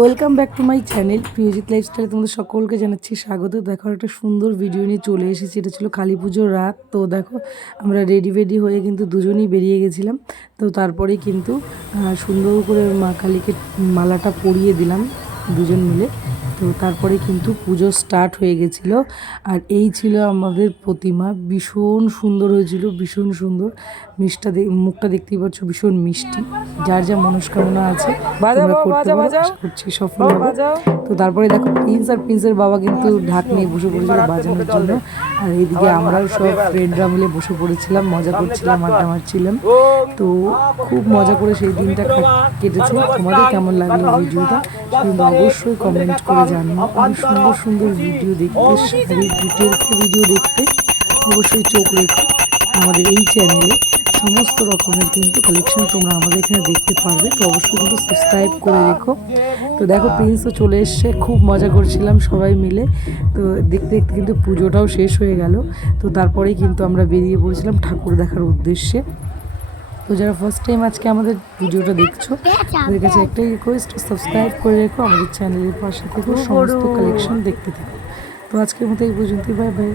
Welcome back to my channel Priyojit লাইফস্টাইলে তোমাদের সকলকে জানাচ্ছি স্বাগত। দেখো একটা সুন্দর ভিডিও নিয়ে চলে এসেছি। এটা ছিল কালী পুজোর রাত। তো দেখো আমরা রেডি হয়ে কিন্তু দুজনেই বেরিয়ে গেছিলাম। তো তারপরেই কিন্তু সুন্দর করে মা কালীকে মালাটা পরিয়ে দিলাম দুজন মিলে। তো তারপরে কিন্তু পুজো স্টার্ট হয়ে গেছিল। আর এই ছিল আমাদের প্রতিমা, ভীষণ সুন্দর হয়েছিল, ভীষণ সুন্দর। মুখটা দেখতেই পাচ্ছ, ভীষণ মিষ্টি। যার যা মনস্কামনা আছে তোমরা করতে পারো, আশা করছি সফল হবে। তো তারপরে দেখো প্রিন্স আর প্রিন্সের বাবা কিন্তু ঢাক নিয়ে বসে পড়েছিল বাজানোর জন্য। আর এইদিকে আমরাও সব ফ্রেন্ডরা মিলে বসে পড়েছিলাম, মজা করছিলাম, আড্ডা মারছিলাম। তো খুব মজা করে সেই দিনটা কেটেছে। তোমাদের কেমন লাগলো ভিডিওটা কিন্তু অবশ্যই কমেন্ট করে জানিও। আমি সুন্দর সুন্দর ভিডিও দেখতে, শাড়ির ডিটেলসে ভিডিও দেখতে অবশ্যই চোখ রেখো আমাদের এই চ্যানেলে। সমস্ত রকমের কিন্তু কালেকশন তোমরা আমাদের এখানে দেখতে পারবে। তো অবশ্যই কিন্তু সাবস্ক্রাইব করে রেখো। তো দেখো প্রিন্সও চলে এসছে, খুব মজা করছিলাম সবাই মিলে। তো দেখতে দেখতে কিন্তু পুজোটাও শেষ হয়ে গেল। তো তারপরেই কিন্তু আমরা বেরিয়ে পড়েছিলাম ঠাকুর দেখার উদ্দেশ্যে। তো যারা ফার্স্ট টাইম আজকে আমাদের ভিডিওটা দেখছো তাদের কাছে একটাই রিকোয়েস্ট, সাবস্ক্রাইব করে রেখো আমাদের চ্যানেলের পাশে থেকো, সমস্ত কালেকশন দেখতে থাকো। তো আজকের মতো এই পর্যন্তই, বাই বাই।